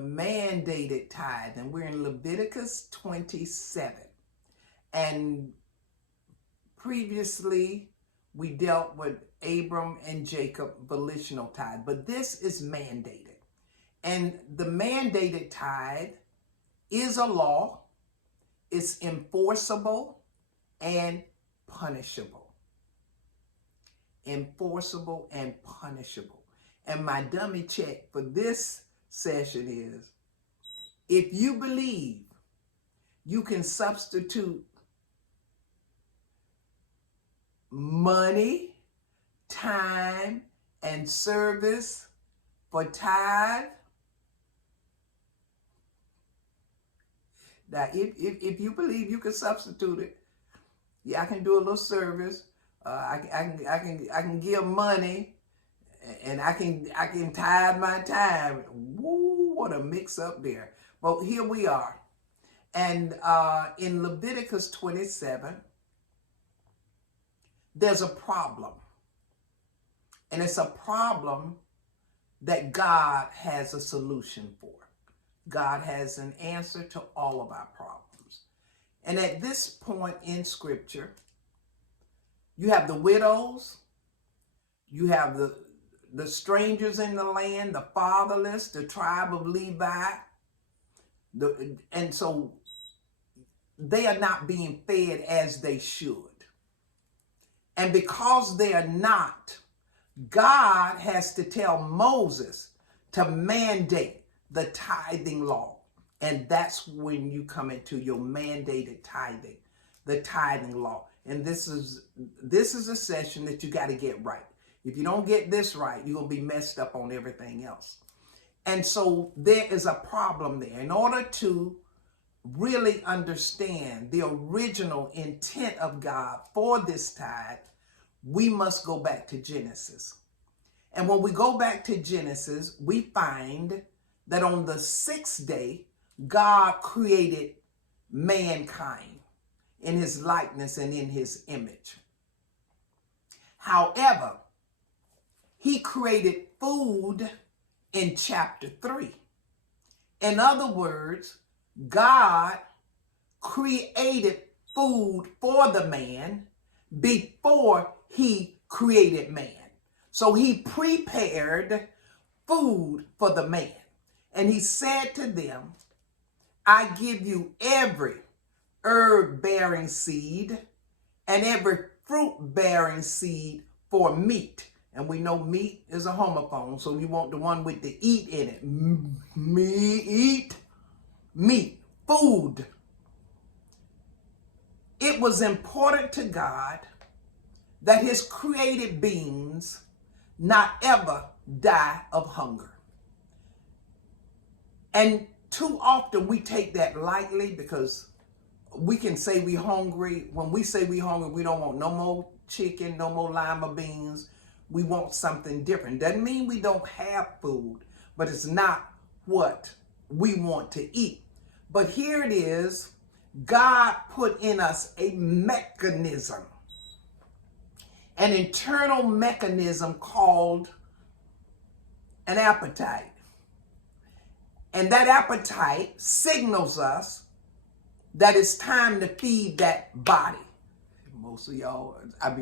mandated tithe, and we're in Leviticus 27. And previously, we dealt with Abram and Jacob volitional tithe, but this is mandated. And the mandated tithe is a law, it's enforceable and punishable. Enforceable and punishable. And my dummy check for this session is, if you believe you can substitute money, time, and service for tithe, now if you believe you can substitute it, yeah, I can do a little service. I can give money, and I can tithe my time. Woo, what a mix up there. But here we are. And in Leviticus 27, there's a problem. And it's a problem that God has a solution for. God has an answer to all of our problems. And at this point in Scripture, you have the widows, you have the strangers in the land, the fatherless, the tribe of Levi. And so they are not being fed as they should. And because they are not, God has to tell Moses to mandate the tithing law. And that's when you come into your mandated tithing, the tithing law. And this is a session that you got to get right. If you don't get this right, you're going to be messed up on everything else. And so there is a problem there. In order to really understand the original intent of God for this tithe, we must go back to Genesis. And when we go back to Genesis, we find that on the sixth day, God created mankind in his likeness and in his image. However, he created food in chapter 3. In other words, God created food for the man before he created man. So he prepared food for the man. And he said to them, I give you every herb-bearing seed and every fruit-bearing seed for meat. And we know meat is a homophone, so you want the one with the eat in it. Meat, food. It was important to God that his created beings not ever die of hunger. And too often we take that lightly, because we can say we're hungry. When we say we're hungry, we don't want no more chicken, no more lima beans. We want something different. Doesn't mean we don't have food, but it's not what we want to eat. But here it is, God put in us a mechanism, an internal mechanism called an appetite. And that appetite signals us that it's time to feed that body. Most of y'all,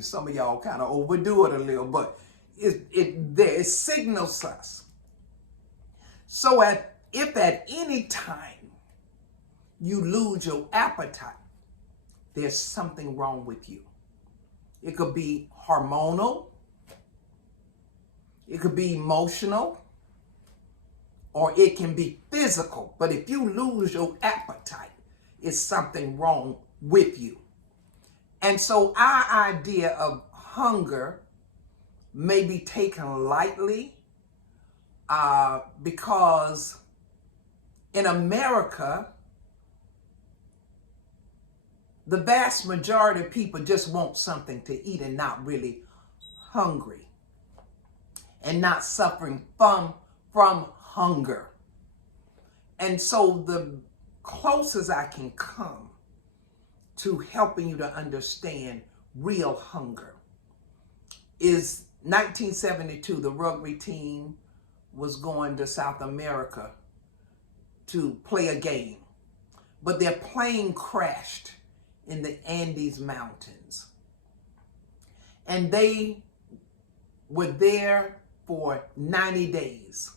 some of y'all kind of overdo it a little, but it signals us. So if at any time you lose your appetite, there's something wrong with you. It could be hormonal, it could be emotional, or it can be physical. But if you lose your appetite, it's something wrong with you. And so our idea of hunger may be taken lightly because in America, the vast majority of people just want something to eat and not really hungry and not suffering from hunger. And so the closest I can come to helping you to understand real hunger is 1972, the rugby team was going to South America to play a game, but their plane crashed in the Andes Mountains. And they were there for 90 days.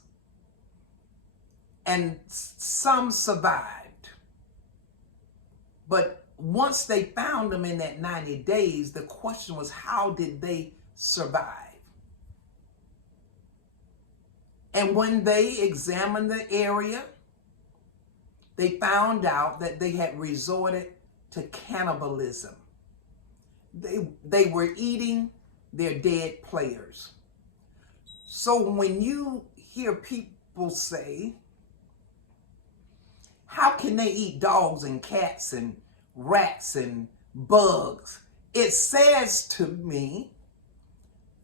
And some survived. But once they found them in that 90 days, the question was, how did they survive? And when they examined the area, they found out that they had resorted to cannibalism. They were eating their dead players. So when you hear people say, how can they eat dogs and cats and rats and bugs? It says to me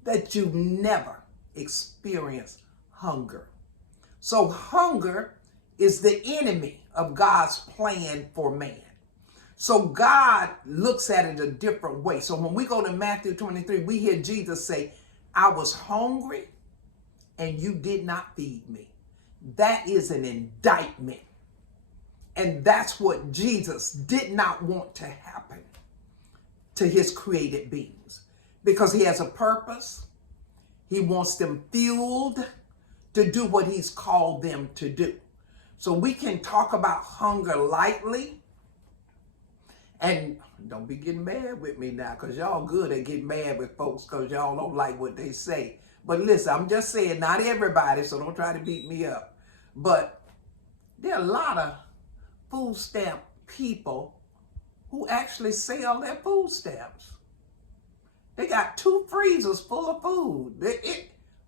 that you've never experienced hunger. So hunger is the enemy of God's plan for man. So God looks at it a different way. So when we go to Matthew 23, we hear Jesus say, I was hungry and you did not feed me. That is an indictment. And that's what Jesus did not want to happen to his created beings, because he has a purpose. He wants them fueled to do what he's called them to do. So we can talk about hunger lightly. And don't be getting mad with me now, because y'all good at getting mad with folks because y'all don't like what they say. But listen, I'm just saying, not everybody, so don't try to beat me up. But there are a lot of food stamp people who actually sell their food stamps. They got 2 freezers full of food.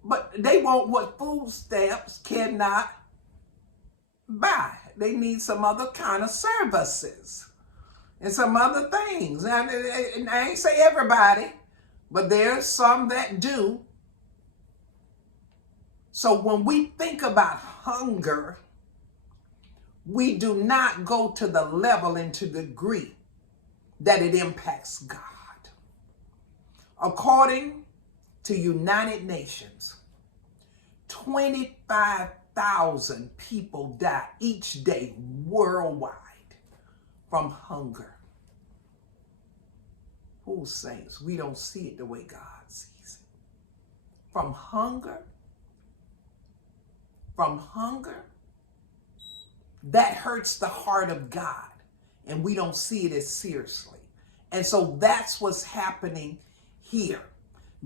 But they want what food stamps cannot buy. They need some other kind of services and some other things. And I ain't say everybody, but there's some that do. So when we think about hunger, we do not go to the level and to the degree that it impacts God. According to United Nations, 25,000 people die each day worldwide from hunger. Oh, saints, we don't see it the way God sees it. From hunger, that hurts the heart of God, and we don't see it as seriously. And so that's what's happening here.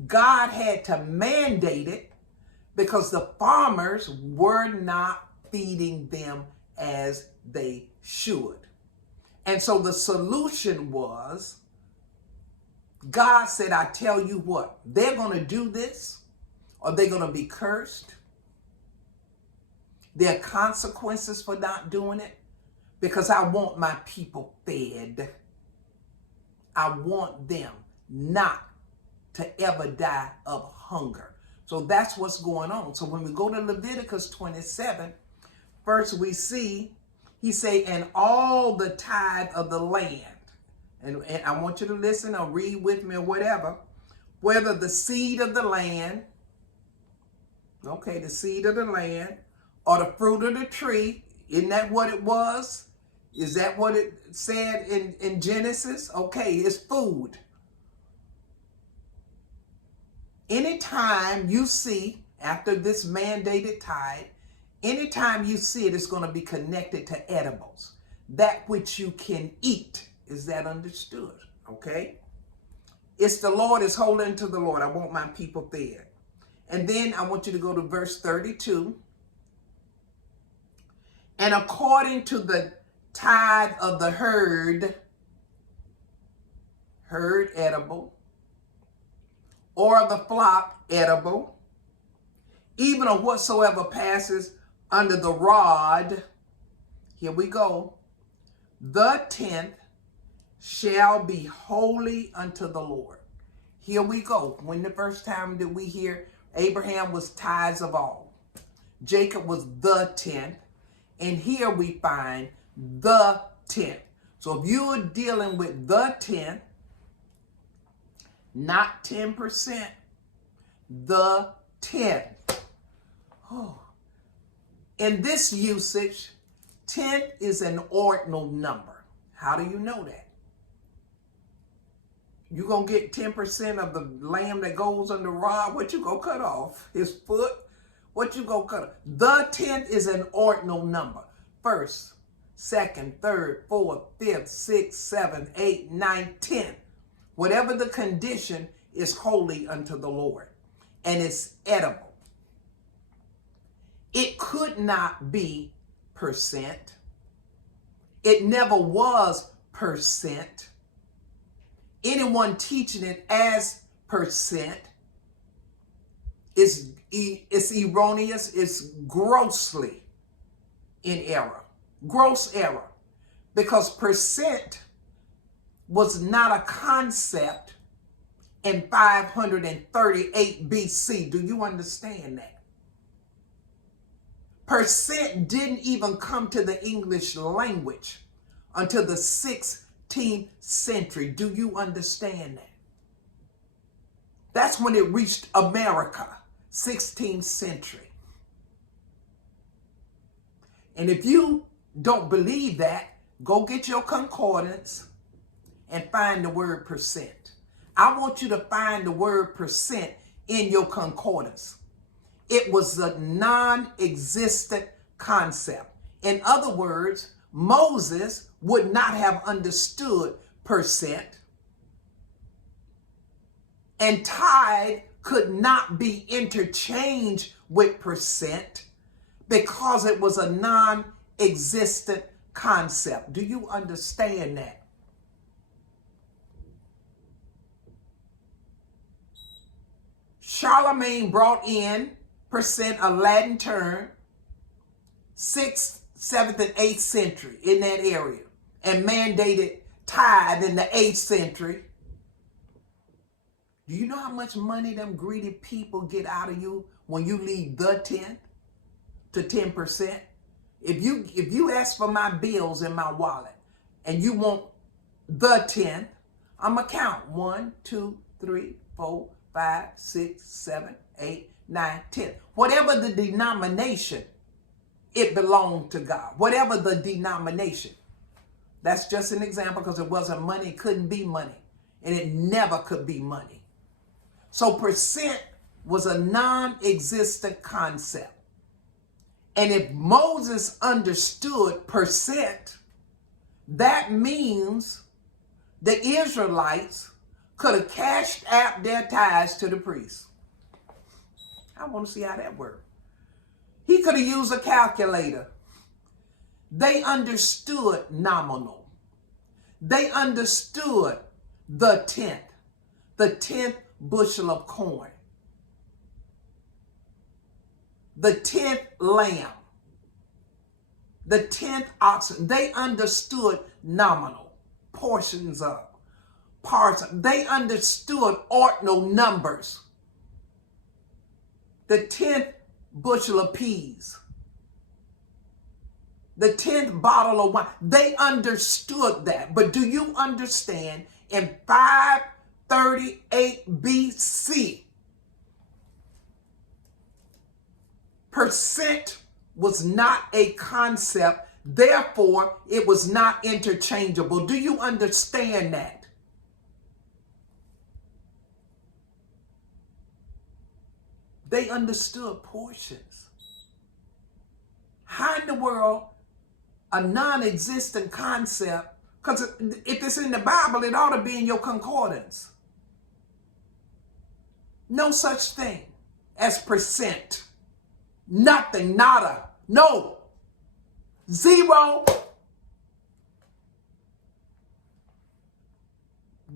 God had to mandate it because the farmers were not feeding them as they should. And so the solution was, God said, I tell you what, they're going to do this, or they're going to be cursed. There are consequences for not doing it, because I want my people fed. I want them not to ever die of hunger. So that's what's going on. So when we go to Leviticus 27, first we see, he say, and all the tithe of the land. And I want you to listen or read with me or whatever. Whether the seed of the land, okay, the seed of the land, or the fruit of the tree, isn't that what it was? Is that what it said in Genesis? Okay, it's food. Anytime you see, after this mandated tithe, anytime you see it, it's going to be connected to edibles. That which you can eat. Is that understood? Okay? It's the Lord is holding to the Lord. I want my people fed. And then I want you to go to verse 32. And according to the tithe of the herd edible, or of the flock edible, even of whatsoever passes under the rod, here we go, the 10th shall be holy unto the Lord. Here we go. When the first time did we hear Abraham was tithes of all? Jacob was the 10th. And here we find the 10th. So if you're dealing with the 10th, not 10%, the 10th. Oh. In this usage, Tenth is an ordinal number. How do you know that? You gonna get 10% of the lamb that goes on the rod? What you gonna cut off? His foot? What you gonna cut off? The 10th is an ordinal number. First, second, third, fourth, fifth, sixth, seventh, eighth, ninth, 10th. Whatever the condition is holy unto the Lord, and it's edible. It could not be percent. It never was percent. Anyone teaching it as percent is erroneous, it's grossly in error. Gross error. Because percent was not a concept in 538 BC. Do you understand that? Percent didn't even come to the English language until the 16th century. Do you understand that? That's when it reached America, 16th century. And if you don't believe that, go get your concordance and find the word percent. I want you to find the word percent in your concordance. It was a non-existent concept. In other words, Moses would not have understood percent, and tithe could not be interchanged with percent because it was a non-existent concept. Do you understand that? Charlemagne brought in percent, a Latin term, 6th, 7th, and 8th century in that area, and mandated tithe in the 8th century. Do you know how much money them greedy people get out of you when you leave the 10th to 10%? If you ask for my bills in my wallet and you want the 10th, I'm gonna count 1, 2, 3, 4, 5, 6, 7, 8, 9, 10. Whatever the denomination, it belonged to God. Whatever the denomination. That's just an example because it wasn't money. It couldn't be money. And it never could be money. So percent was a non-existent concept. And if Moses understood percent, that means the Israelites could have cashed out their tithes to the priest. I want to see how that worked. He could have used a calculator. They understood nominal. They understood the 10th bushel of corn, the 10th lamb, the 10th oxen. They understood nominal portions of parts. They understood ordinal numbers. The 10th bushel of peas, the 10th bottle of wine. They understood that. But do you understand, in 538 BC, percent was not a concept, therefore it was not interchangeable. Do you understand that? They understood portions. How in the world a non-existent concept, because if it's in the Bible, it ought to be in your concordance. No such thing as percent. Nothing, nada, no, zero.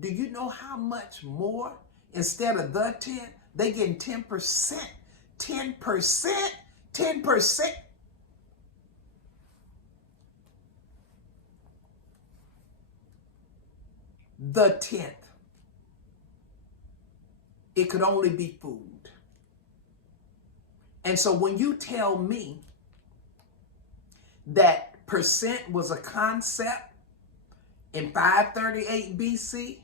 Do you know how much more? Instead of the 10, they getting 10%, 10%, 10%. The 10th. It could only be food. And so when you tell me that percent was a concept in 538 BC,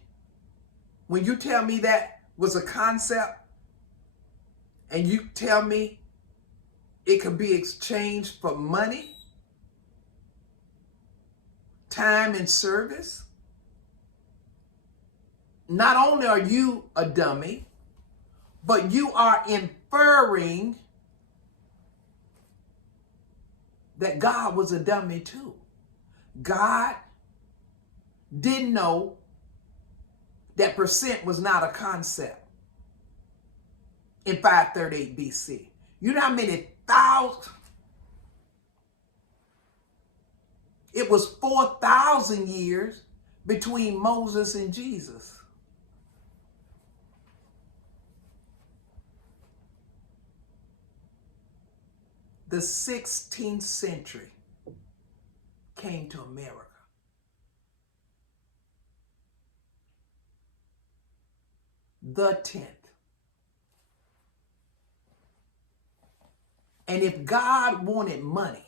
when you tell me that was a concept and you tell me it could be exchanged for money, time and service, not only are you a dummy, but you are inferring that God was a dummy too. God didn't know that percent was not a concept in 538 BC. You know how many thousands? It was 4,000 years between Moses and Jesus. The 16th century came to America. The 10th. And if God wanted money,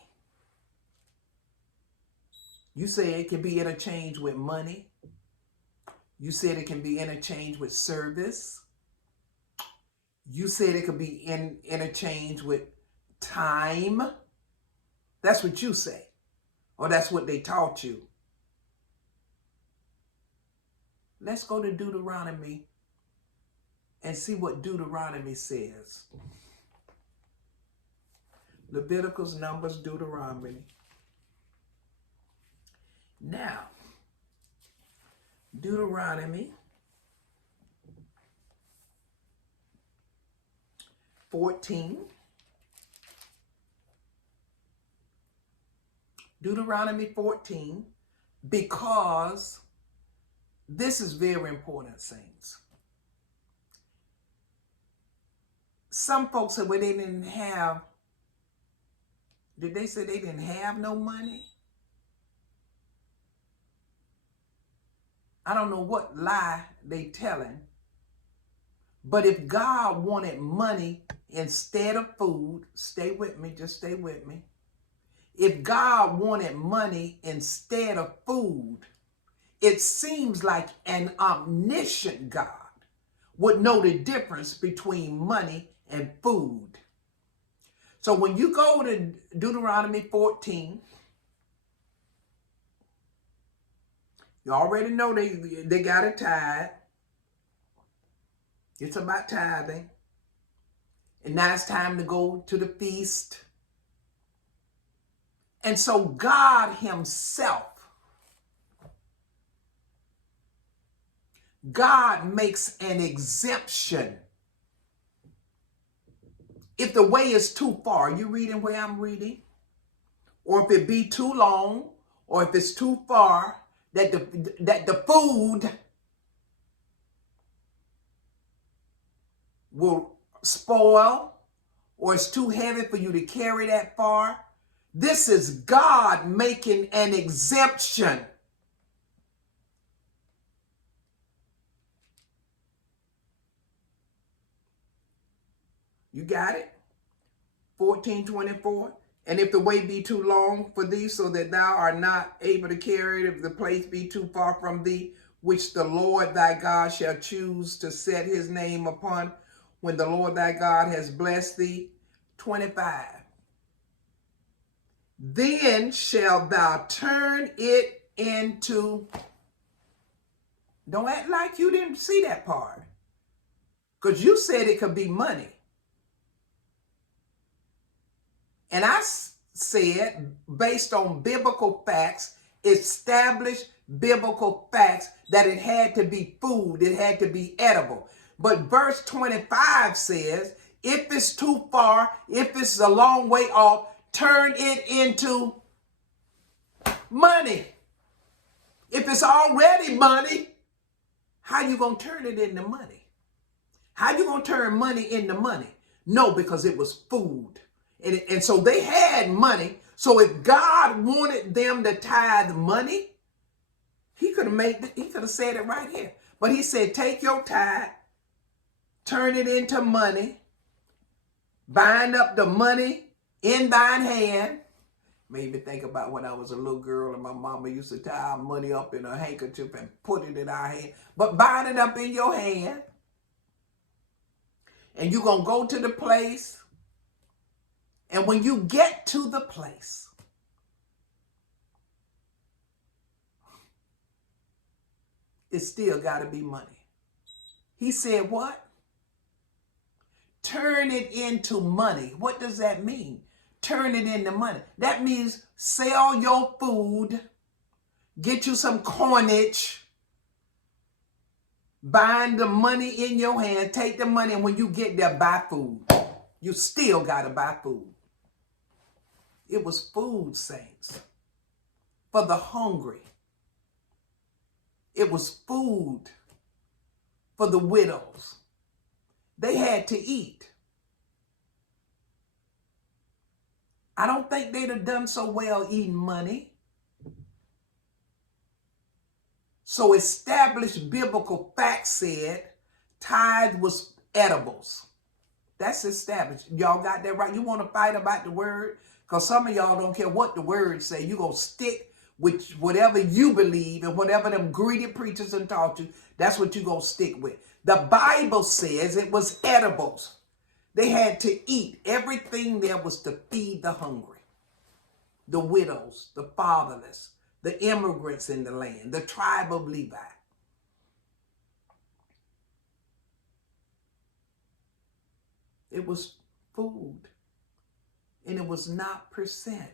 you say it can be interchanged with money. You said it can be interchanged with service. You said it could be interchanged with time. That's what you say. Or that's what they taught you. Let's go to Deuteronomy and see what Deuteronomy says. Leviticus, Numbers, Deuteronomy. Now, Deuteronomy 14. Deuteronomy 14, because this is very important, saints. Some folks said, well, they didn't have, did they say they didn't have no money? I don't know what lie they telling, but if God wanted money instead of food, stay with me, just stay with me. If God wanted money instead of food, it seems like an omniscient God would know the difference between money and food. So when you go to Deuteronomy 14, you already know they got a tithe. It's about tithing. And now it's time to go to the feast. And so God himself, God makes an exemption. If the way is too far, you reading where I'm reading? Or if it be too long, or if it's too far, that the food will spoil, or it's too heavy for you to carry that far. This is God making an exemption. You got it? 14:24. And if the way be too long for thee, so that thou art not able to carry it, if the place be too far from thee, which the Lord thy God shall choose to set his name upon, when the Lord thy God has blessed thee. 25. Then shalt thou turn it into, don't act like you didn't see that part, because you said it could be money. And I said, based on biblical facts, established biblical facts, that it had to be food, it had to be edible. But verse 25 says, if it's too far, if it's a long way off, turn it into money. If it's already money, how you going to turn it into money? How you going to turn money into money? No, because it was food. And so they had money. So if God wanted them to tithe money, he could have said it right here. But he said, take your tithe, turn it into money, bind up the money in thine hand. Made me think about when I was a little girl and my mama used to tie our money up in a handkerchief and put it in our hand. But bind it up in your hand. And you're going to go to the place. And when you get to the place, it still got to be money. He said what? Turn it into money. What does that mean? Turn it into money. That means sell your food, get you some coinage, bind the money in your hand, take the money, and when you get there, buy food. You still got to buy food. It was food, saints, for the hungry. It was food for the widows. They had to eat. I don't think they'd have done so well eating money. So established biblical fact said tithe was edibles. That's established. Y'all got that right? You want to fight about the word? Because some of y'all don't care what the word say. You're going to stick with whatever you believe and whatever them greedy preachers and taught you. That's what you're going to stick with. The Bible says it was edibles. They had to eat. Everything there was to feed the hungry, the widows, the fatherless, the immigrants in the land, the tribe of Levi. It was food, and it was not percent.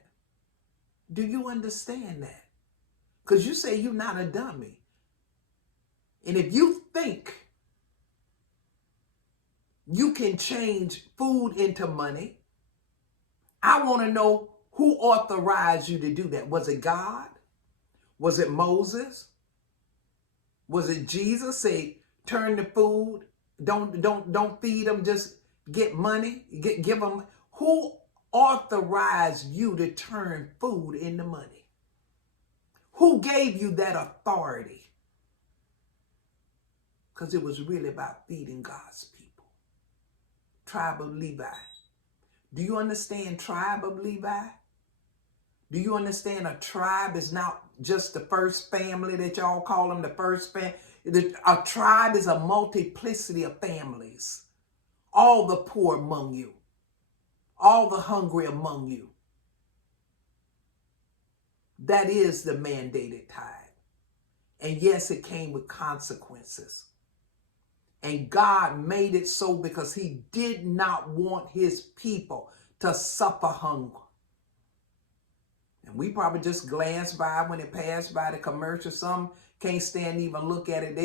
Do you understand that? Because you say you're not a dummy. And if you think you can change food into money, I want to know who authorized you to do that. Was it God? Was it Moses? Was it Jesus? Say, turn the food. Don't feed them. Just get money. Give them. Who authorized you to turn food into money? Who gave you that authority? Because it was really about feeding God's people. Tribe of Levi. Do you understand tribe of Levi? Do you understand a tribe is not just the first family that y'all call them, the first family? A tribe is a multiplicity of families. All the poor among you. All the hungry among you. That is the mandated tithe. And yes, it came with consequences. And God made it so because he did not want his people to suffer hunger. And we probably just glanced by when it passed by the commercial. Some can't stand to even look at it.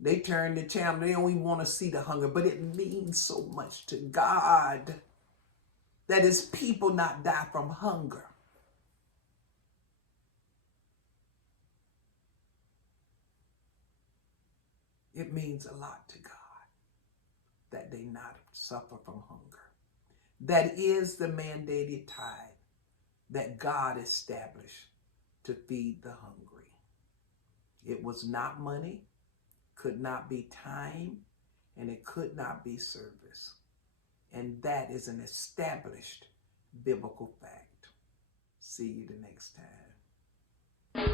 They turn the channel. They don't even want to see the hunger. But it means so much to God that his people not die from hunger. It means a lot to God that they not suffer from hunger. That is the mandated tithe that God established to feed the hungry. It was not money, could not be time, and it could not be service. And that is an established biblical fact. See you the next time.